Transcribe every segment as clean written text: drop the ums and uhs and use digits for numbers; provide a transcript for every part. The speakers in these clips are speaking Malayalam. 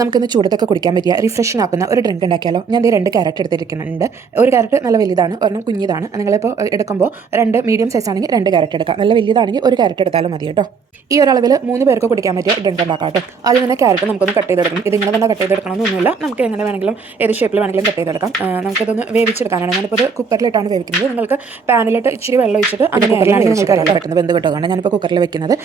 നമുക്കിന്ന് ചൂടത്തൊക്കെ കുടിക്കാൻ പറ്റിയ റിഫ്രഷൻ ആക്കുന്ന ഒരു ഡ്രിങ്ക് ഉണ്ടാക്കിയാലോ? ഞാൻ ദേ 2 ക്യാരറ്റ് എടുത്തിരിക്കുന്നുണ്ട്. ഒരു ക്യാരറ്റ് നല്ല വലുതാണ്, ഒരെണ്ണം കുഞ്ഞിതാണ്. നിങ്ങളിപ്പോൾ എടുക്കുമ്പോൾ 2 മീഡിയം സൈസ് ആണെങ്കിൽ 2 ക്യാരറ്റ് എടുക്കാം. നല്ല വലിയതാണെങ്കിൽ 1 ക്യാരറ്റ് എടുത്താലും മതി കേട്ടോ. ഈ ഒരളവിൽ 3 പേർക്ക് കുടിക്കാൻ പറ്റിയ ഡ്രിങ്ക് ഉണ്ടാക്കാം കേട്ടോ. ആദ്യം തന്നെ ക്യാരറ്റ് നമുക്കൊന്ന് കട്ട് ചെയ്തെടുക്കണം. ഇതിങ്ങനെ തന്നെ കട്ട് ചെയ്തെടുക്കണമെന്നൊന്നുമില്ല, നമുക്ക് എങ്ങനെ വേണമെങ്കിലും ഏത് ഷേപ്പിൽ വേണമെങ്കിലും കട്ട് ചെയ്തെടുക്കാം. നമുക്കിതൊന്ന് വേവിച്ചെടുക്കാനാണ്. ഞാനിപ്പോൾ ഇത് കുക്കറിലിട്ടാണ് വേവിക്കുന്നത്. നിങ്ങൾക്ക് പാനിലിട്ട് ഇച്ചിരി വെള്ളം ഒഴിച്ചിട്ട് അങ്ങനെ കുക്കറിലാണ് നിങ്ങൾക്ക് അറിയാൻ പറ്റുന്നത് വെന്ത് കിട്ടുകയാണ്. ഞാനിപ്പോൾ കുക്കറിൽ വെക്കുന്നത്.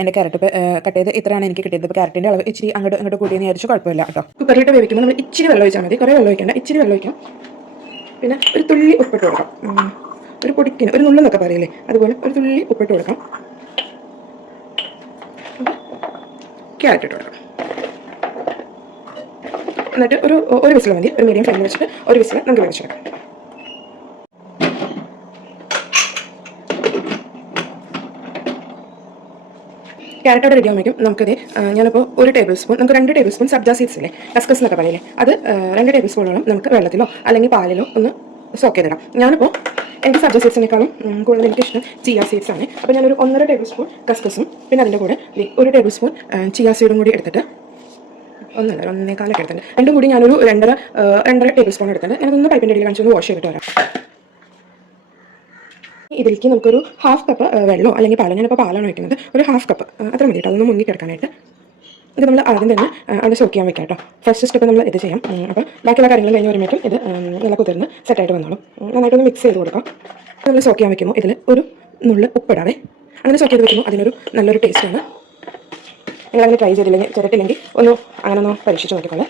എൻ്റെ ക്യാരറ്റ് കട്ട് ചെയ്ത് ഇത്രയാണ് എനിക്ക് കിട്ടിയത്. ഇപ്പോൾ ക്യാരറ്റിൻ്റെ അളവ് ഇച്ചിരി അങ്ങോട്ട് കൂടിയെന്ന് വിചാരിച്ചു കുഴപ്പമില്ല കേട്ടോ. കുക്കറിലിട്ട് വേവിക്കുമ്പോൾ നമ്മൾ ഇച്ചിരി വെള്ളം ഒഴിച്ചാൽ മതി, കുറേ വെള്ളം ഒഴിക്കേണ്ട, ഇച്ചിരി വെള്ളം ഒഴിക്കാം. പിന്നെ ഒരു തുള്ളി ഉപ്പിട്ട് കൊടുക്കാം. ഒരു പൊടിക്കിന് ഒരു നുള്ളെന്നൊക്കെ പറയില്ലേ, അതുപോലെ ഒരു തുള്ളി ഉപ്പിട്ട് കൊടുക്കാം. ക്യാരറ്റ് ഇട്ട് കൊടുക്കാം. എന്നിട്ട് ഒരു വിസിൽ മതി, ഒരു മീഡിയം ഫ്ലെയിമിൽ വെച്ചിട്ട് ഒരു വിസിൽ നമുക്ക് വേവിച്ചെടുക്കാം. ക്യാരറ്റോടെ റെഡി ആകുമ്പോഴേക്കും നമുക്കിത് ഞാനിപ്പോൾ 1 ടേബിൾ സ്പൂൺ, നമുക്ക് 2 ടേബിൾ സ്പൂൺ സബ്ജ സീഡ്സ് ഇല്ലേ, കസ്കസ് എന്നൊക്കെ പറയില്ലേ, അത് 2 ടേബിൾ സ്പൂണോളം നമുക്ക് വെള്ളത്തിലോ അല്ലെങ്കിൽ പാലിലോ ഒന്ന് സോക്ക് ചെയ്തിടാം. ഞാനിപ്പോൾ എനിക്ക് സബ്ജ സീഡ്സിനേക്കാളും കൂടുതൽ എനിക്കിഷ്ടം ചിയ സീഡ്സ് ആണ്. അപ്പോൾ ഞാനൊരു 1.5 ടേബിൾ സ്പൂൺ കസ്കസും പിന്നെ അതിൻ്റെ കൂടെ 1 ടേബിൾ സ്പൂൺ ചിയ സീഡും കൂടി എടുത്തിട്ട് 1.25 എടുത്തിട്ടുണ്ട്. രണ്ടും കൂടി ഞാനൊരു 2.5 ടേബിൾ സ്പൂൺ എടുത്തിട്ടുണ്ട്. ഞാനതൊന്ന് പൈപ്പിൻ്റെ അടിയിൽ കാണിച്ചൊന്ന് വാഷ് ചെയ്തിട്ട് വരാം. ഇതിലേക്ക് നമുക്കൊരു 1/2 കപ്പ് വെള്ളമോ അല്ലെങ്കിൽ പാലോ, ഞാനിപ്പോൾ പാലാണ് വയ്ക്കുന്നത്, ഒരു 1/2 കപ്പ് അത്ര മതി കേട്ടോ, അതൊന്ന് മുങ്ങിക്കിടക്കാനായിട്ട്. ഇത് നമ്മൾ ആദ്യം തന്നെ അത് സോക്ക് ചെയ്യാൻ വെക്കാം കേട്ടോ. ഫസ്റ്റ് സ്റ്റെപ്പ് നമ്മൾ ഇത് ചെയ്യാം. അപ്പോൾ ബാക്കിയുള്ള കാര്യങ്ങൾ കഴിഞ്ഞ് വരുമ്പോഴേക്കും ഇത് നല്ല കുതിർന്ന് സെറ്റായിട്ട് വന്നോളും. നന്നായിട്ടൊന്ന് മിക്സ് ചെയ്ത് കൊടുക്കാം. നമ്മൾ സോക്ക് ചെയ്യാൻ വെക്കുമ്പോൾ ഇതിൽ ഒരു നുള്ള് ഉപ്പിടാവേ. അങ്ങനെ സോക്ക് ചെയ്ത് വെക്കുമ്പോൾ അതിനൊരു നല്ലൊരു ടേസ്റ്റാണ്. നിങ്ങളങ്ങനെ ട്രൈ ചെയ്തിട്ടില്ലെങ്കിൽ അങ്ങനെ ഒന്ന് പരീക്ഷിച്ച് നോക്കിക്കോളെ.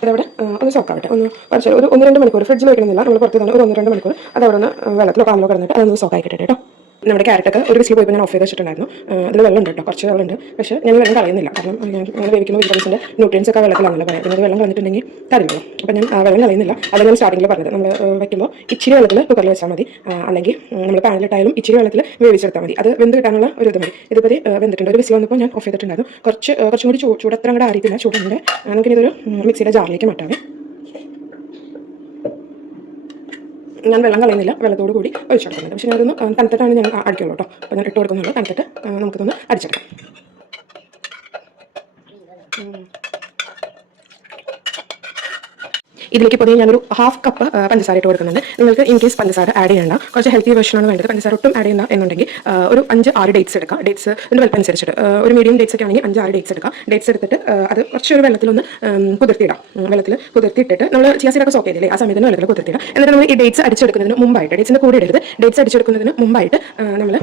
അതവിടെ ഒന്ന് സോക്കാവട്ടെ, കുറച്ച് ഒരു 1-2 മണിക്കൂർ ഫ്രിഡ്ജിൽ വെക്കണമെന്നില്ല, നമ്മൾ പുറത്ത് തന്നെ ഒരു 1-2 മണിക്കൂർ അതവിടെ ഒന്ന് വെള്ളത്തിലോ പാലിലോ കിടന്നിട്ട് അതൊന്ന് സോക്കായിക്കിട്ടെ കേട്ടോ. നമ്മുടെ ക്യാരറ്റൊക്കെ ഒരു വിസിൽ പോയപ്പോൾ ഞാൻ ഓഫ് ചെയ്ത് വെച്ചിട്ടുണ്ടായിരുന്നു. അതിൽ വെള്ളം ഉണ്ട് കേട്ടോ, കുറച്ച് വെള്ളമുണ്ട്. പക്ഷേ ഞാൻ വെള്ളം കളയുന്നില്ല, കാരണം ഞങ്ങൾ വേവിക്കുന്ന വെജിറ്റബിൾസിൻ്റെ ന്യൂട്രിയൻസ് ഒക്കെ വെള്ളത്തിലാണല്ലോ പറയാം. പിന്നെ അത് വെള്ളം കളഞ്ഞിട്ടുണ്ടെങ്കിൽ കാര്യമില്ല. അപ്പോൾ ഞാൻ വെള്ളം കളയുന്നില്ല. അത് ഞാൻ സ്റ്റാർട്ടിങ്ങിൽ പറഞ്ഞത്, നമ്മൾ വയ്ക്കുമ്പോൾ ഇച്ചിരി വെള്ളത്തിൽ കുക്കറിൽ വെച്ചാൽ മതി, അല്ലെങ്കിൽ നമ്മൾ പാനിലിട്ടായാലും ഇച്ചിരി വെള്ളത്തിൽ വേവിച്ചെടുത്താൽ മതി. അത് വെന്ത് കിട്ടാനുള്ള ഒരു ഇത് മതി. ഇതിപ്പോൾ വെന്തിട്ടുണ്ട്. ഒരു വിസിൽ വന്നപ്പോൾ ഞാൻ ഓഫ് ചെയ്തിട്ടുണ്ടായിരുന്നു. കുറച്ചും കൂടി ചൂട് അത്ര അങ്ങോട്ട് ആറിയിട്ടില്ല, ചൂടുണ്ട്. നമുക്കിതൊരു മിക്സിയുടെ ജാറിലേക്ക് മാറ്റാവേ. ഞാൻ വെള്ളം കളയുന്നില്ല, വെള്ളത്തോട് കൂടി ഒഴിച്ചെടുക്കുന്നുണ്ട്. പക്ഷേ ഞാനതൊന്ന് തണുത്തിട്ടാണ് ഞാൻ അടിക്കുള്ളൂ കേട്ടോ. അപ്പോൾ ഞാൻ ഇട്ട് കൊടുക്കുന്നുള്ളൂ. തണുത്തിട്ട് നമുക്കിതൊന്ന് അടിച്ചെടുക്കാം. ഇതിലേക്ക് പൊതുവെ ഞാനൊരു 1/2 കപ്പ് പഞ്ചസാര ഇട്ട് കൊടുക്കുന്നുണ്ട്. നിങ്ങൾക്ക് ഇൻ കേസ് പഞ്ചസാര ആഡ് ചെയ്യേണ്ട, കുറച്ച് ഹെൽത്തി വേർഷനാണ് വേണ്ടത്, പഞ്ചസാര ഒട്ടും ആഡ് ചെയ്യണ്ട എന്നുണ്ടെങ്കിൽ ഒരു 5-6 ഡേറ്റ്സ് എടുക്കാം. ഡേറ്റ്സ് ഇതിൻ്റെ വലുപ്പം അനുസരിച്ചിട്ട് ഒരു മീഡിയം ഡേറ്റ്സ് ഒക്കെ ആണെങ്കിൽ 5-6 ഡേറ്റ്സ് എടുക്കാം. ഡേറ്റ്സ് എടുത്തിട്ട് അത് കുറച്ചൊരു വെള്ളത്തിലൊന്ന് കുതിർത്തിയിടാം. വെള്ളത്തിൽ കുതിർത്തിയിട്ടിട്ട് നമ്മൾ ചിയ സീഡൊക്കെ സോക്ക് ചെയ്തില്ലേ, ആ സമയത്ത് വെള്ളത്തിൽ കുതിർത്തിയിടാം. എന്നിട്ട് നമ്മൾ ഈ ഡേറ്റ്സ് അടിച്ചെടുക്കുന്നതിന് മുമ്പായിട്ട്, ഡേറ്റ്സിൻ്റെ കൂടെ ഇടരുത്, ഡേറ്റ്സ് അടിച്ചെടുക്കുന്നതിന് മുമ്പായിട്ട് നമ്മൾ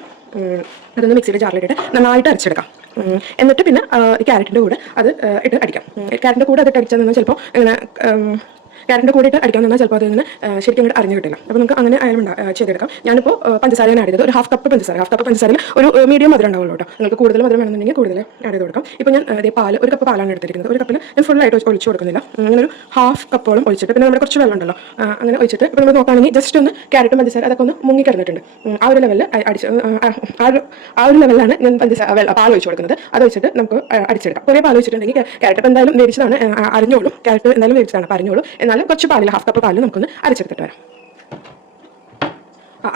അതൊന്ന് മിക്സിയുടെ ജാറിലിട്ടിട്ട് നന്നായിട്ട് അരച്ചെടുക്കാം. എന്നിട്ട് പിന്നെ ക്യാരറ്റിൻ്റെ കൂടെ അത് ഇട്ട് അടിക്കാം. ക്യാരറ്റിൻ്റെ കൂടെ അതിട്ട് അടിച്ചാൽ നിന്ന് ചിലപ്പോൾ ഇങ്ങനെ ക്യാരറ്റിൻ്റെ കൂടെ ഇട്ട് അടിക്കാൻ നിന്നാൽ ചിലപ്പോൾ അതിന് ശരിക്കും അങ്ങോട്ട് അറിഞ്ഞു കിട്ടില്ല. അപ്പോൾ നമുക്ക് അങ്ങനെ ആയാലും ചെയ്തെടുക്കാം. ഞാനിപ്പോൾ പഞ്ചസാരയാണ് ആഡ് ചെയ്തത്, ഒരു 1/2 കപ്പ് പഞ്ചസാര. 1/2 കപ്പ് പഞ്ചസാരയിൽ ഒരു മീഡിയം മധുരം ഉണ്ടാവുള്ളൂ കേട്ടോ. നിങ്ങൾക്ക് കൂടുതൽ മധുരം വേണമെന്നുണ്ടെങ്കിൽ കൂടുതൽ ആഡ് ചെയ്ത് കൊടുക്കാം. ഇപ്പോൾ ഞാൻ പാൽ 1 കപ്പ് പാലാണ് എടുത്തിരിക്കുന്നത്. 1 കപ്പിൽ ഞാൻ ഫുള്ളായിട്ട് ഒഴിച്ചു കൊടുക്കുന്നില്ല. അങ്ങനെ ഒരു 1/2 കപ്പോളം ഒഴിച്ചിട്ട് പിന്നെ നമ്മുടെ കുറച്ച് വെള്ളം ഉണ്ടല്ലോ, അങ്ങനെ ഒഴിച്ചിട്ട് ഇപ്പോൾ നമ്മൾ നോക്കുകയാണെങ്കിൽ ജസ്റ്റ് ഒന്ന് ക്യാരറ്റും പഞ്ചസാര അതൊക്കെ ഒന്ന് മുങ്ങിക്കിടന്നിട്ടുണ്ട്. ആ ഒരു ലെവലിൽ ആ ഒരു ലെവലിലാണ് ഞാൻ പാൽ ഒഴിച്ചു കൊടുക്കുന്നത്. അത് വെച്ചിട്ട് നമുക്ക് അടിച്ചെടുക്കാം. കുറേ പാൽ ഒഴിച്ചിട്ടുണ്ടെങ്കിൽ ക്യാരറ്റ് എന്തായാലും വേവിച്ചതാണ്, അറിഞ്ഞോളും. ക്യാരറ്റ് എന്തായാലും വേവിച്ചതാണ്, പറഞ്ഞോളൂ. എന്നാലും കുറച്ച് പാലിൽ 1/2 കപ്പ് പാലിൽ നമുക്കൊന്ന് അരച്ചെടുത്തിട്ട് വരാം.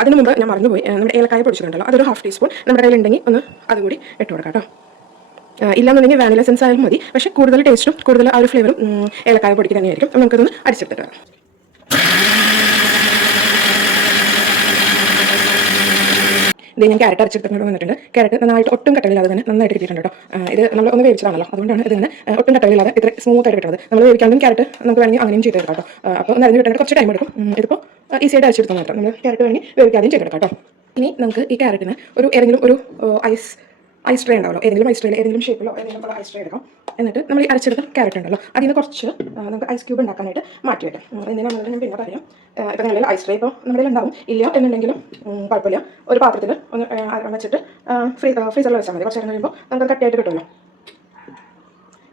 അതിന് മുമ്പ് ഞാൻ മറന്നുപോയി, നമ്മുടെ ഏലക്കായ പൊടിച്ചിട്ടുണ്ടല്ലോ, അതൊരു 1/2 ടീസ്പൂൺ നമ്മുടെ കയ്യിലുണ്ടെങ്കിൽ ഒന്ന് അതുകൂടി ഇട്ട് കൊടുക്കാം കേട്ടോ. ഇല്ലാന്നുണ്ടെങ്കിൽ വാനില എസൻസ് ആയാലും മതി, പക്ഷേ കൂടുതൽ ടേസ്റ്റും കൂടുതൽ ആ ഒരു ഫ്ലേവറും ഏലക്കായ പൊടിക്ക് തന്നെയായിരിക്കും. നമുക്കതൊന്ന് അരച്ചെടുത്തിട്ട് വരാം. ഇത് ഞാൻ ക്യാരറ്റ് അരച്ചെടുത്തിട്ട് വന്നിട്ടുണ്ട്. ക്യാരറ്റ് നന്നായിട്ട് ഒട്ടും കട്ടലില്ലാതെ തന്നെ നന്നായിട്ട് കിട്ടിയിട്ടുണ്ട് കേട്ടോ. ഇത് നമ്മൾ ഒന്ന് വേവിച്ചതാണല്ലോ, അതുകൊണ്ടാണ് ഇതിങ്ങനെ ഒട്ടും കട്ടലില്ലാതെ ഇത്ര സ്മൂത്ത് ആയിട്ട് കിട്ടുന്നത്. നമ്മൾ വേവിക്കാണ്ടും ക്യാരറ്റ് നമുക്ക് വേണമെങ്കിൽ അങ്ങനെയും ചെയ്തെടുക്കാം കേട്ടോ. അപ്പോൾ നിറഞ്ഞു കിട്ടാൻ കുറച്ച് ടൈം എടുക്കും. ഇതിപ്പോൾ ഈസിയായിട്ട് അരച്ചെടുത്താൽ മാത്രം നമ്മൾ ക്യാരറ്റ് വേണമെങ്കിൽ വേവിക്കാതെയും ചെയ്തെടുക്കാം കേട്ടോ. ഇനി നമുക്ക് ഈ ക്യാരറ്റിന് ഏതെങ്കിലും ഒരു ഐസ് ട്രേ ഉണ്ടാവല്ലോ, ഏതെങ്കിലും ഐസ് ട്രേയിൽ ഏതെങ്കിലും ഷേപ്പിലോ ഏതെങ്കിലും ഐസ് ട്രേ എടുക്കാം. എന്നിട്ട് നമ്മൾ ഈ അരച്ചെടുത്ത ക്യാരറ്റ് ഉണ്ടല്ലോ, അതിൽ നിന്ന് കുറച്ച് നമുക്ക് ഐസ് ക്യൂബ് ഉണ്ടാക്കാനായിട്ട് മാറ്റി വയ്ക്കാം. എന്തിനാ നമ്മൾ ഞാൻ പിന്നെ പറയാം. ഇപ്പോൾ നിങ്ങളിൽ ഐസ് ട്രേ ഇപ്പോൾ നമ്മുടെ ഉണ്ടാവും, ഇല്ല എന്നുണ്ടെങ്കിലും കുഴപ്പമില്ല. ഒരു പാത്രത്തിൽ ഒന്ന് വെച്ചിട്ട് ഫ്രീസറിൽ വെച്ചാൽ മതി. കുറച്ച് നേരം കഴിയുമ്പോൾ നമുക്ക് കട്ടിയായിട്ട് കിട്ടുമല്ലോ.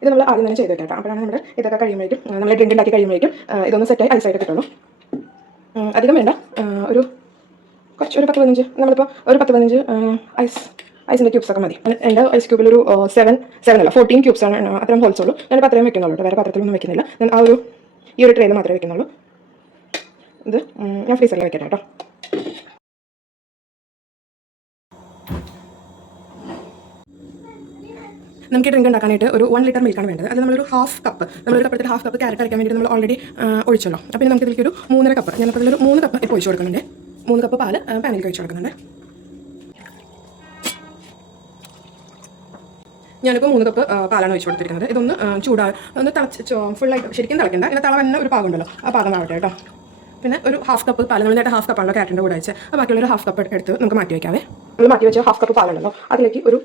ഇത് നമ്മൾ ആദ്യം തന്നെ ചെയ്ത് വെക്കാം. അപ്പോഴാണ് നമ്മുടെ ഇതൊക്കെ കഴിയുമ്പോഴേക്കും, നമ്മൾ ഡ്രിങ്ക് ഉണ്ടാക്കി കഴിയുമ്പോഴേക്കും ഇതൊന്ന് സെറ്റായി ഐസായിട്ട് കിട്ടുള്ളൂ. അധികം വേണ്ട, ഒരു 10-15, നമ്മളിപ്പോൾ ഒരു 10-15 ഐസിൻ്റെ ക്യൂബ്സ് ഒക്കെ മതി. എൻ്റെ ഐസ് ക്യൂബിൽ ഒരു 14 ക്യൂബ്സ് ആണ്, അത്രയും ഹോൾസ് ഉള്ളൂ. ഞാനിപ്പോൾ അത്രയും വെക്കുന്നുള്ളൂ കേട്ടോ, വേറെ പാത്രത്തിലൊന്നും വെക്കുന്നില്ല. ഞാൻ ഈ ഒരു ട്രേയിൽ മാത്രമേ വെക്കുന്നുള്ളൂ. ഇത് ഞാൻ ഫ്രീസറിൽ വെക്കട്ടെ കേട്ടോ. നമുക്ക് ഈ ഡ്രിങ്ക് ഉണ്ടാക്കാനായിട്ട് ഒരു 1 ലിറ്റർ മിൽക്കാണ് വേണ്ടത്. അത് നമ്മളൊരു ഹാഫ് കപ്പ്, നമ്മളൊരു കപ്പെടുത്തിട്ട് ഹാഫ് കപ്പ് ക്യാരറ്റ് അരയ്ക്കാൻ വേണ്ടി നമ്മൾ ഓൾറെഡി ഒഴിച്ചല്ലോ. അപ്പോൾ നമുക്ക് ഇതിലേക്ക് ഒരു 3.5 കപ്പ്, ഞാനപ്പോൾ ഇതിലൊരു 3 കപ്പ് ഇപ്പോൾ ഒഴിച്ച് കൊടുക്കുന്നുണ്ട്. 3 കപ്പ് പാല് പാനിലേക്ക് ഒഴിച്ച് കൊടുക്കുന്നുണ്ട്. ഞാനിപ്പോൾ 3 കപ്പ് പാലാണ് ഒഴിച്ച് കൊടുത്തിരിക്കുന്നത്. ഇതൊന്ന് ഒന്ന് തിളച്ച് ഫുള്ളായിട്ട് ശരിക്കും തിളയ്ക്കണ്ട, ഇങ്ങനെ തള തന്നെ ഒരു പാകം ഉണ്ടല്ലോ, ആ പാകം ആവട്ടെ കേട്ടോ. പിന്നെ ഒരു ഹാഫ് കപ്പ് പാൽ, നമ്മൾ നേരത്തെ ഹാഫ് കപ്പാണല്ലോ ക്യാരറ്റിൻ്റെ കൂടെ വെച്ച്, അപ്പോൾ ബാക്കിയുള്ളൊരു ഹാഫ് കപ്പ് എടുത്ത് നമുക്ക് മാറ്റി വയ്ക്കാവേ. നമ്മൾ മാറ്റി വെച്ച ഹാഫ് കപ്പ് പാലുണ്ടല്ലോ, അതിലേക്ക് ഒരു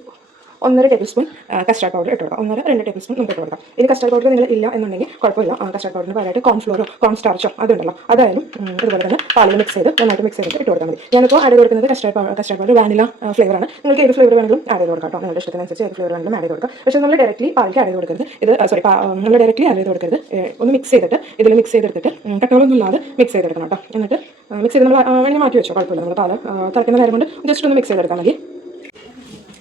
1.5 ടേബിൾ സ്പൂൺ കസ്റ്റാർഡ് പൗഡർ ഇട്ട് കൊടുക്കാം. 1.5-2 ടേബിൾ സ്പൂൺ നമുക്ക് ഇട്ട് കൊടുക്കാം. ഇനി കസ്റ്റാർഡ് പൗഡർ നിങ്ങൾ ഇല്ല എന്നുണ്ടെങ്കിൽ കുഴപ്പമില്ല, കസ്റ്റാർഡ് പൗഡറിന് പകരമായിട്ട് കോൺഫ്ലോറോ കോൺ സ്റ്റാർച്ചോ അതുണ്ടല്ലോ, അതായാലും ഇതുപോലെ തന്നെ പാലിൽ നന്നായിട്ട് മിക്സ് ചെയ്തിട്ട് ഇട്ട് കൊടുത്താൽ മതി. ഞാനിപ്പോൾ ആഡ് ചെയ്ത് കൊടുക്കുന്നത് കസ്റ്റാർഡ് പൗഡർ വാനില ഫ്ലേവറാണ്. നിങ്ങൾക്ക് ഏത് ഫ്ലേവർ വേണമെങ്കിലും ആഡ് ചെയ്ത് കൊടുക്കാം കേട്ടോ, നിങ്ങളുടെ ഇഷ്ടത്തിനനുസരിച്ച് ഏത് ഫ്ലേവർ വേണമെങ്കിലും ആഡ് ചെയ്ത് കൊടുക്കാം. പക്ഷേ നമ്മൾ ഡയറക്റ്റ്ലി പാലിക്ക് ആഡ് ചെയ്ത് കൊടുക്കരുത്, നമ്മൾ ഡയറക്റ്റ്ലി ആഡ് ചെയ്ത് കൊടുക്കരുത്. ഒന്ന് മിക്സ് ചെയ്തിട്ട് ഇതിൽ മിക്സ് ചെയ്തെടുത്തിട്ട് കട്ടകളൊന്നും ഇല്ലാതെ മിക്സ് ചെയ്തെടുക്കണം കേട്ടോ. എന്നിട്ട് മിക്സ് ചെയ്ത് നമ്മൾ വേണമെങ്കിൽ മാറ്റി വെച്ചോ, കുഴപ്പമില്ല. നമ്മൾ പാല് തിളയ്ക്കുന്ന നേരം കൊണ്ട് ജസ്റ്റ് ഒന്ന് മിക്സ് ചെയ്തെടുക്കാൻ മതി.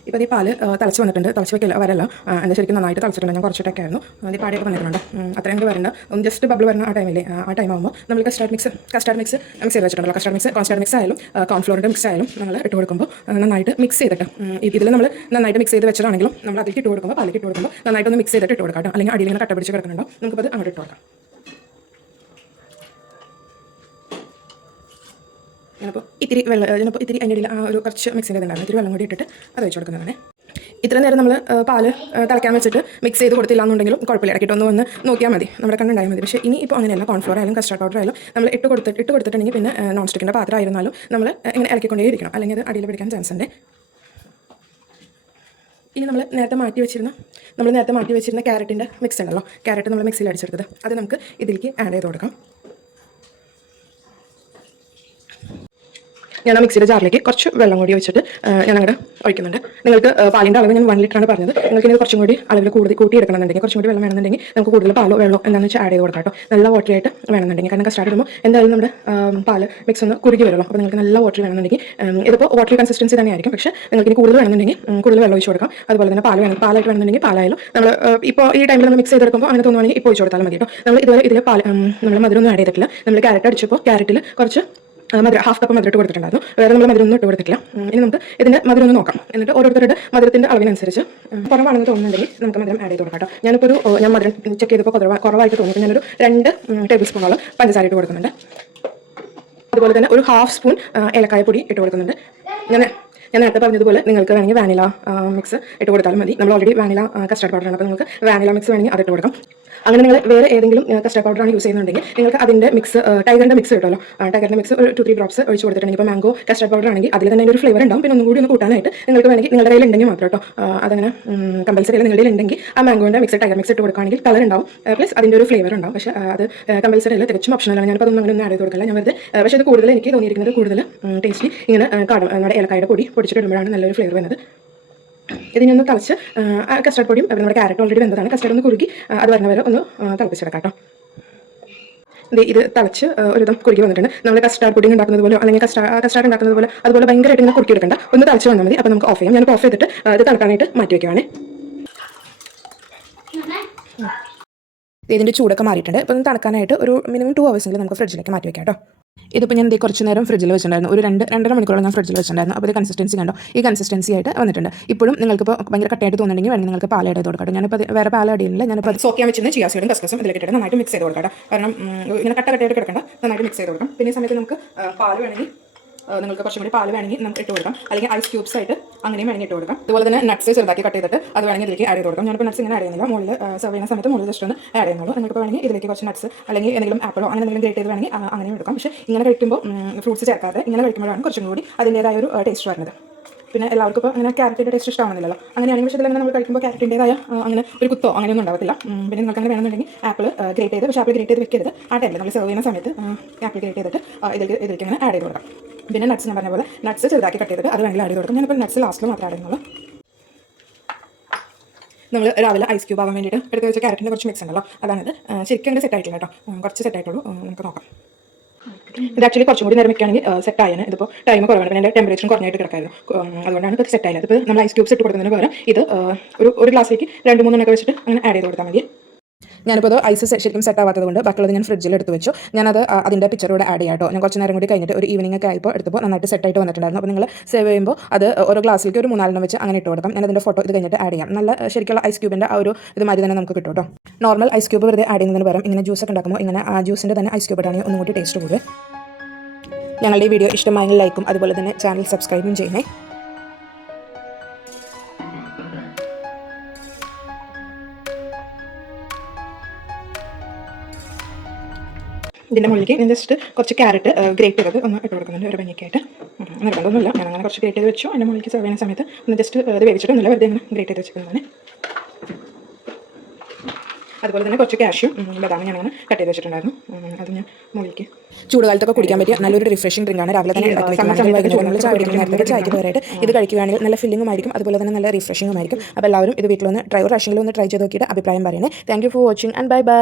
ഇപ്പോൾ ഈ പാല് തിളച്ച് വന്നിട്ടുണ്ട്, തിളച്ച് വരല്ല, എൻ്റെ ശരിക്കും നന്നായിട്ട് തിളച്ചിട്ടുണ്ട്. ഞാൻ കുറച്ചിട്ടൊക്കെ ആയിരുന്നു ഈ പാടിയൊക്കെ വന്നിട്ടുണ്ട്. അത്രയും വരേണ്ട, ഒന്ന് ജസ്റ്റ് ബബിൾ വരുന്ന ആ ടൈമില്ലേ, ആ ടൈം ആകുമ്പോൾ നമ്മൾ കസ്റ്റാർഡ് മിക്സ് ചെയ്ത് വെച്ചിട്ടുണ്ടല്ലോ. കോൺസ്റ്റാർഡ് മിക്സ് ആയാലും കോൺഫ്ലോറിൻ്റെ മിക്സ് ആയാലും നമ്മൾ ഇട്ട് കൊടുക്കുമ്പോൾ നന്നായിട്ട് മിക്സ് ചെയ്തിട്ട്, ഇതിൽ നമ്മൾ നന്നായിട്ട് മിക്സ് ചെയ്ത് വെച്ചിട്ടാണെങ്കിലും നമ്മൾ അതിലേക്ക് ഇട്ട് കൊടുക്കുമ്പോൾ പാലിലേക്ക് ഇട്ട് കൊടുക്കുമ്പോൾ നന്നായിട്ടൊന്ന് മിക്സ് ചെയ്തിട്ട് ഇട്ട് കൊടുക്കാം കേട്ടോ. അല്ലെങ്കിൽ അടിയിൽ ഇങ്ങനെ കട്ട പിടിച്ച് കിടക്കുന്നുണ്ടോ, നമുക്കത് അങ്ങോട്ട് ഇട്ട് കൊടുക്കാം. ഞാനിപ്പോൾ ഇത്തിരി അതിൻ്റെ ഇടയിൽ ഒരു കുറച്ച് മിക്സ് ചെയ്തിട്ടുണ്ടായിരുന്നു, ഇത്തിരി വെള്ളം കൂടി ഇട്ടിട്ട് അത് വെച്ച് കൊടുക്കുന്നതാണ്. ഇത്ര നേരം നമ്മൾ പാല് തിളയ്ക്കാൻ വെച്ചിട്ട് മിക്സ് ചെയ്ത് കൊടുത്തില്ല എന്നുണ്ടെങ്കിലും കുഴപ്പമില്ല, ഇടയ്ക്കിട്ടൊന്ന് വന്ന് നോക്കിയാൽ മതി, നമ്മുടെ കണ്ണുണ്ടായാൽ മതി. പക്ഷേ ഇനി ഇപ്പോൾ അങ്ങനെയല്ല, കോൺഫ്ലോർ ആയാലും കസ്റ്റാർഡ് പൗഡർ ആയാലും നമ്മൾ ഇട്ട് കൊടുത്തിട്ടുണ്ടെങ്കിൽ പിന്നെ നോൺ സ്റ്റിക്കിൻ്റെ പാത്രം ആയിരുന്നാലും നമ്മൾ ഇങ്ങനെ ഇറക്കിക്കൊണ്ടേ ഇരിക്കണം, അല്ലെങ്കിൽ അത് അടിയിൽ പിടിക്കാൻ ചാൻസ് ഉണ്ട്. ഇനി നമ്മൾ നേരത്തെ മാറ്റി വെച്ചിരുന്ന ക്യാരറ്റിൻ്റെ മിക്സ് ഉണ്ടല്ലോ, ക്യാരറ്റ് നമ്മൾ മിക്സിയിൽ അടിച്ചെടുത്തത്, അത് നമുക്ക് ഇതിലേക്ക് ആഡ് ചെയ്ത് കൊടുക്കാം. ഞാൻ ആ മിക്സിയുടെ ജാറിലേക്ക് കുറച്ച് വെള്ളം കൂടി ഒഴിച്ചിട്ട് ഞാൻ അങ്ങോട്ട് ഒഴിക്കുന്നുണ്ട്. നിങ്ങൾക്ക് പാലിൻ്റെ അളവ് ഞാൻ 1 ലിറ്ററാണ് പറഞ്ഞത്. നിങ്ങൾക്ക് ഇത് കുറച്ചും കൂടി അളവിൽ കൂട്ടിയെടുക്കണമെന്നുണ്ടെങ്കിൽ, കുറച്ചും കൂടി വെള്ളം വേണമെന്നുണ്ടെങ്കിൽ നമുക്ക് കൂടുതൽ പാലോ വെള്ളമോ എന്താണെന്ന് വെച്ചാൽ ആഡ് ചെയ്ത് കൊടുക്കാം കേട്ടോ. നല്ല വാട്ടർ ആയിട്ട് വേണമെന്നുണ്ടെങ്കിൽ, കാരണം കസ്റ്റാർഡ് ഇടുമ്പോൾ എന്തായാലും നമ്മുടെ പാല് മിക്സ് ഒന്ന് കുറുകി വരുമല്ലോ. അപ്പോൾ നിങ്ങൾക്ക് നല്ല വാട്ടർ വേണമെന്നുണ്ടെങ്കിൽ, ഇതിപ്പോൾ വാട്ടർ കൺസിസ്റ്റൻസി തന്നെയായിരിക്കും, പക്ഷേ നിങ്ങൾക്ക് ഇനി കൂടുതൽ വേണമെന്നുണ്ടെങ്കിൽ കൂടുതൽ വെള്ളം ഒഴിച്ച് കൊടുക്കാം. അതുപോലെ തന്നെ പാലായിട്ട് വേണമെന്നുണ്ടെങ്കിൽ പാലായാലും നമ്മൾ ഇപ്പോൾ ഈ ടൈമിൽ നമ്മൾ മിക്സ് ചെയ്തെടുക്കുമ്പോൾ അങ്ങനെ തോന്നുവാണെങ്കിൽ ഇപ്പോൾ ഒഴിച്ച് കൊടുത്താലും മതി കേട്ടോ. നമ്മൾ ഇതുവരെ ഇതിൽ നമ്മൾ മധുരം ഒന്നും ആഡ് ചെയ്തിട്ടില്ല. നമ്മൾ ക്യാരറ്റ് അടിച്ചപ്പോൾ ക്യാരറ്റിൽ കുറച്ച് ഹാഫ് കപ്പ് മധുരം ഇട്ട് കൊടുത്തിട്ടുണ്ടായിരുന്നു, വേറെ നമ്മൾ മധുരം ഒന്നും ഇട്ട് കൊടുത്തിട്ടില്ല. ഇനി നമുക്ക് ഇതിൻ്റെ മധുരം ഒന്ന് നോക്കാം, എന്നിട്ട് ഓരോരുത്തരുടെ മധുരത്തിൻ്റെ അളവിനനുസരിച്ച് കുറവാണെന്ന് തോന്നുന്നുണ്ടെങ്കിൽ നമുക്ക് മധുരം ആഡ് ചെയ്ത് കൊടുക്കാം കേട്ടോ. ഞാൻ മധുരം ചെക്ക് ചെയ്തപ്പോൾ കുറവായിട്ട് തോന്നിയിട്ട് ഞാനൊരു 2 ടേബിൾ സ്പൂണോളം പഞ്ചസാര ഇട്ട് കൊടുക്കുന്നുണ്ട്. അതുപോലെ തന്നെ ഒരു ഹാഫ് സ്പൂൺ ഏലക്കായ പൊടി ഇട്ട് കൊടുക്കുന്നുണ്ട്. ഞാൻ നേരത്തെ പറഞ്ഞതുപോലെ നിങ്ങൾക്ക് വേണമെങ്കിൽ വാനില മിക്സ് ഇട്ട് കൊടുത്താലും മതി. നമ്മൾ ഓൾറെഡി വാനില കസ്റ്റാർഡ് പൗഡറാണ്, അപ്പോൾ നിങ്ങൾക്ക് വാനില മിക്സ് വേണമെങ്കിൽ അത് ഇട്ട് കൊടുക്കാം. അങ്ങനെ നിങ്ങൾ വേറെ ഏതെങ്കിലും കസ്റ്റാർഡ് പൗഡറാണ് യൂസ് ചെയ്യുന്നുണ്ടെങ്കിൽ നിങ്ങൾക്ക് അതിൻ്റെ മിക്സ്, ടൈഗറിൻ്റെ മിക്സ് കിട്ടുമല്ലോ, ടൈഗറിൻ്റെ മിക്സ് ഒരു 2-3 ഡ്രോപ്സ് ഒഴിച്ച് കൊടുത്തിട്ടുണ്ടെങ്കിൽ, ഇപ്പോൾ മാംഗോ കസ്റ്റാർഡ് പൗഡർ ആണെങ്കിൽ അതിൽ തന്നെ ഒരു ഫ്ലേവർ ഉണ്ടാവും. പിന്നെ ഒന്നും കൂടി ഒന്ന് കൂട്ടാനായിട്ട് നിങ്ങൾക്ക് വേണമെങ്കിൽ നിങ്ങളുടെ കയ്യിൽ ഉണ്ടെങ്കിൽ മാത്രം കേട്ടോ, അതങ്ങനെ കമ്പൽസറി നിങ്ങളുടെ കയ്യിൽ ഉണ്ടെങ്കിൽ ആ മാംഗോൻ്റെ മിക്സ്, ടൈഗർ മിക്സ് ഇട്ട് കൊടുക്കുകയാണെങ്കിൽ കളർ ഉണ്ടാവും, പ്ലസ് അതിൻ്റെ ഒരു ഫ്ലേവർ ഉണ്ടാവും. പക്ഷേ അത് കമ്പൽസറി അല്ല, തികച്ചും ഓപ്ഷണലാണ്. ഞാനിപ്പോൾ അതൊന്നും അങ്ങനെ ഒന്നും ആഡ് ചെയ്ത് കൊടുക്കില്ല, ഞാൻ വെറുതെ. പക്ഷേ അത് കൂടുതൽ എനിക്ക് തോന്നിയിരിക്കുന്നത് കൂടുതൽ ടേസ്റ്റി ഇങ്ങനെ നമ്മുടെ ഏലക്കായുടെ പൊടി പൊടിച്ചിട്ടിടുമ്പോഴാണ് നല്ലൊരു ഫ്ലേവർ വരുന്നത്. ഇതിനൊന്ന് തിളച്ച് കസ്റ്റാർഡ് പൊടിയും നമ്മുടെ ക്യാരറ്റ് ഓൾറെഡി വെന്തതാണ്, കസ്റ്റാർഡ് ഒന്ന് കുറുകി അത് വരുന്നവരെ ഒന്ന് തിളപ്പിച്ചെടുക്കാം കേട്ടോ. ഇത് തിളച്ച് ഒരുവിധം കുറുകി വന്നിട്ടുണ്ട്. നമ്മൾ കസ്റ്റാർഡ് പൊടി ഉണ്ടാക്കുന്നത് പോലെ, അല്ലെങ്കിൽ കസ്റ്റാർഡ് ഉണ്ടാക്കുന്നത് പോലെ അതുപോലെ ഭയങ്കരമായിട്ട് ഇങ്ങനെ കുറുക്കി എടുക്കണ്ട, ഒന്ന് തിളച്ച് വന്നാൽ മതി. അപ്പോൾ നമുക്ക് ഓഫ് ചെയ്യാം. ഞാനിപ്പോൾ ഓഫ് ചെയ്തിട്ട് ഇത് തിളക്കാനായിട്ട് മാറ്റി വയ്ക്കുവാണ്. ഇതിൻ്റെ ചൂടൊക്കെ മാറിയിട്ടുണ്ട്. ഇപ്പോൾ തണുക്കാനായിട്ട് ഒരു മിനിമം 2 hours നമുക്ക് ഫ്രിഡ്ജിലേക്ക് മാറ്റി വയ്ക്കാം കേട്ടോ. ഇതിപ്പോൾ ഞാൻ കുറച്ച് നേരം ഫ്രിഡ്ജിൽ വെച്ചിട്ടുണ്ടായിരുന്നു, ഒരു 2-2.5 മണിക്കൂറോളം ഞാൻ ഫ്രിഡ്ജിൽ വെച്ചിട്ടുണ്ടായിരുന്നു. അപ്പോൾ ഇത് കൺസിസ്റ്റൻസി കണ്ടോ, ഈ കൺസിസ്റ്റൻസി ആയിട്ട് വന്നിട്ടുണ്ട്. ഇപ്പോഴും നിങ്ങൾക്കിപ്പോൾ ഭയങ്കര കട്ടയായിട്ട് തോന്നുന്നുണ്ടെങ്കിൽ വേണമെങ്കിൽ നിങ്ങൾക്ക് പാൽ ആഡ് ചെയ്ത് കൊടുക്കാം. ഞാനിപ്പോൾ വേറെ പാൽ ആഡ് ചെയ്യുന്നില്ല, ഞാനിപ്പോൾ സോക്ക് ചെയ്യാൻ വെച്ചിരുന്ന ചിയാ സീഡും കസ്കസും ഇതിലേക്ക് ഇട്ടിട്ട് നന്നായിട്ട് മിക്സ് ചെയ്ത് കൊടുക്കാം. കാരണം ഇങ്ങനെ കട്ടയായിട്ട് കിടക്കേണ്ട, നന്നായിട്ട് മിക്സ് ചെയ്ത് കൊടുക്കാം. പിന്നെ ഈ സമയത്ത് നമുക്ക് പാൽ വേണമെങ്കിൽ, നിങ്ങൾക്ക് കുറച്ചും കൂടി പാൽ വേണമെങ്കിൽ നമുക്ക് ഇട്ട് കൊടുക്കാം, അല്ലെങ്കിൽ ഐസ് ക്യൂബ്സ് ആയിട്ട് അങ്ങനെയും വേണമെങ്കിൽ ഇട്ട് കൊടുക്കാം. അതുപോലെ തന്നെ നട്ട്സ് ചെറുതാക്കി കട്ട് ചെയ്തിട്ട് അത് വേണമെങ്കിൽ ഇതിലേക്ക് ആഡ് ചെയ്ത് കൊടുക്കാം. ഞാനിപ്പോൾ നട്ട്സ് ഇങ്ങനെ ആഡ് ചെയ്യുന്നില്ല, മുകളിൽ സെർവ് ചെയ്യുന്ന സമയത്ത് മുകളിൽ ജസ്റ്റ് ഒന്ന് ആഡ് ചെയ്യുന്നുള്ളൂ. നിങ്ങൾക്ക് വേണമെങ്കിൽ ഇതിലേക്ക് കുറച്ച് നട്ട്സ് അല്ലെങ്കിൽ എന്തെങ്കിലും ആപ്പിളോ അങ്ങനെ എന്തെങ്കിലും ഗ്രേറ്റ് ചെയ്ത് വേണമെങ്കിൽ അങ്ങനെയും എടുക്കാം. പക്ഷേ ഇങ്ങനെ കഴിക്കുമ്പോൾ ഫ്രൂട്ട്സ് ചേർക്കാതെ ഇങ്ങനെ കഴിക്കുമ്പോഴാണ് കുറച്ചും കൂടി അതിൻ്റേതായ ഒരു ടേസ്റ്റ് വരുന്നത്. പിന്നെ എല്ലാവർക്കും ഇപ്പോൾ അങ്ങനെ ക്യാരറ്റിൻ്റെ ടേസ്റ്റ് ഇഷ്ടമാണെന്നില്ലല്ലോ, അങ്ങനെയാണെങ്കിൽ പക്ഷേ ഇതിലങ്ങനെ നമ്മൾ കഴിക്കുമ്പോൾ ക്യാരറ്റിൻ്റേതായ അങ്ങനെ ഒരു കുത്തോ അങ്ങനെയൊന്നും ഉണ്ടാവത്തില്ല. പിന്നെ നിങ്ങൾക്ക് അങ്ങനെ വേണമെന്നുണ്ടെങ്കിൽ ആപ്പിൾ ഗ്രേറ്റ് ചെയ്ത്, പക്ഷേ ആപ്പിൾ ഗ്രേറ്റ് ചെയ്ത് വെക്കരുത്, ആ ടൈമിൽ നമ്മൾ സെർവ് ചെയ്യുന്ന സമയത്ത് ആപ്പിൾ ഗ്രേറ്റ് ചെയ്തിട്ട് ഇതിലേക്ക് അങ്ങനെ ആഡ് ചെയ്ത് കൊടുക്കാം. പിന്നെ നട്ട്സ് ഞാൻ പറഞ്ഞ പോലെ നട്ട്സ് ചെറുതാക്കി കട്ട് ചെയ്തിട്ട് അത് വേണമെങ്കിൽ ആഡ് ചെയ്ത് കൊടുക്കാം. ഞാനിപ്പോൾ നട്ട്സ് ലാസ്റ്റിൽ മാത്രമേ ആഡ് ചെയ്യുന്നുള്ളൂ. നമ്മൾ രാവിലെ ഐസ് ക്യൂബ് ആവാൻ വേണ്ടിയിട്ട് എടുത്ത് വെച്ച ക്യാരറ്റിൻ്റെ കുറച്ച് മിക്സ് ഉണ്ടല്ലോ, അതാണിത്. ശരിക്കും അങ്ങനെ സെറ്റ് ആയിട്ടില്ല കേട്ടോ, കുറച്ച് സെറ്റ് ആയിട്ടുള്ളൂ. നമുക്ക് നോക്കാം. ഇത് ആക്ച്വലി കുറച്ചും കൂടി നേരം വെക്കുകയാണെങ്കിൽ സെറ്റ് ആയാണ്. ഇതിപ്പോൾ ടൈം കുറവാണ്, പിന്നെ എൻ്റെ ടെമ്പറേച്ചറും കുറഞ്ഞായിട്ട് കിടക്കായിരുന്നു, അതുകൊണ്ടാണ് ഇപ്പോൾ സെറ്റ് ആയത്. ഇപ്പോൾ നമ്മൾ ഐസ് ക്യൂബ്സ് ഇട്ട് കൊടുക്കുന്നതിന് പകരം ഇത് ഒരു ഗ്ലാസ്സിലേക്ക് 2-3 എണ്ണൊക്കെ വെച്ചിട്ട് അങ്ങനെ ആഡ് ചെയ്ത് കൊടുത്താൽ മതി. ഞാനിപ്പോൾ അത് ഐസ് ശരിക്കും സെറ്റ് ആവാത്തത് കൊണ്ട് ബാക്കിയുള്ളത് ഞാൻ ഫ്രിഡ്ജിൽ എടുത്ത് വെച്ചു. ഞാനത് അതിൻ്റെ പിക്ചറോടെ ആഡ് ചെയ്യാം കേട്ടോ. ഞാൻ കുറച്ച് നേരം കൂടി കഴിഞ്ഞിട്ട് ഒരു ഈവനിംഗ് ഒക്കെ ആയപ്പോൾ എടുത്തപ്പോൾ നന്നായിട്ട് സെറ്റായിട്ട് വന്നിട്ടുണ്ടായിരുന്നു. അപ്പോൾ നിങ്ങൾ സേവ് ചെയ്യുമ്പോൾ അത് ഓരോ ഗ്ലാസ്സിലേക്ക് ഒരു 3-4 വെച്ച് അങ്ങനെ ഇട്ട് കൊടുക്കാം. ഞാൻ അതിൻ്റെ ഫോട്ടോ ഇത് കഴിഞ്ഞിട്ട് ആഡ് ചെയ്യാം. നല്ല ശരിക്കുള്ള ഐസ് ക്യൂബിൻ്റെ ആ ഒരു ഇത് മാതിരി തന്നെ നമുക്ക് കിട്ടും കേട്ടോ. നോർമൽ ഐസ് ക്യൂബ് വെറുതെ ആഡ് ചെയ്യുന്നതിന് പകരം ഇങ്ങനെ ജ്യൂസ് ഒക്കെ ഉണ്ടാക്കുമ്പോൾ ഇങ്ങനെ ആ ജ്യൂസിൻ്റെ തന്നെ ഐസ് ക്യൂബ് ആണെങ്കിൽ ഒന്നും കൂടി ടേസ്റ്റ് കൂടും. ഞങ്ങളുടെ ഈ വീഡിയോ ഇഷ്ടമായെങ്കിൽ ലൈക്കും അതുപോലെ തന്നെ ചാനൽ സബ്സ്ക്രൈബും ചെയ്യണേ. ഇതിൻ്റെ മുകളിലേക്ക് ഞാൻ ജസ്റ്റ് കുറച്ച് ക്യാരറ്റ് ഗ്രേറ്റ് ചെയ്തത് ഒന്ന് ഇട്ട് കൊടുക്കുന്നുണ്ട് ഒരു ഭംഗിക്കായിട്ട്. നിർബന്ധമൊന്നുമില്ല, ഞാൻ അങ്ങനെ കുറച്ച് ഗ്രേറ്റ് ചെയ്ത് വെച്ചു. അതിൻ്റെ മുകളിലേക്ക് സെർവ് ചെയ്യുന്ന സമയത്ത് ഒന്ന് ജസ്റ്റ് ഇത് വേവിച്ചിട്ട് ഒന്നുമില്ല, വെറുതെ അങ്ങനെ ഗ്രേറ്റ് ചെയ്ത് വെച്ചിരിക്കുന്നതാണ്. അതുപോലെ തന്നെ കുറച്ച് കാഷ്യും ബദാമും ഞാനങ്ങനെ കട്ട് ചെയ്ത് വെച്ചിട്ടുണ്ടായിരുന്നു. അത് ഞാൻ മുകളിലേക്ക് ചൂടുകാലത്തൊക്കെ കുടിക്കാൻ പറ്റിയ നല്ലൊരു റിഫ്രഷിംഗ് ഡ്രിങ്കാണ്. രാവിലെ തന്നെ ചായക്ക് പകരമായിട്ട് ഇത് കഴിക്കുകയാണെങ്കിൽ നല്ല ഫില്ലിംഗും ആയിരിക്കും, അതുപോലെ തന്നെ നല്ല റിഫ്രഷിംഗും ആയിരിക്കും. അപ്പോൾ എല്ലാവരും ഇത് വീട്ടിലൊന്ന് പ്രാവശ്യമെങ്കിലും ഒന്ന് ട്രൈ ചെയ്ത് നോക്കിയിട്ട് അഭിപ്രായം പറയണേ. Thank you for watching and bye bye.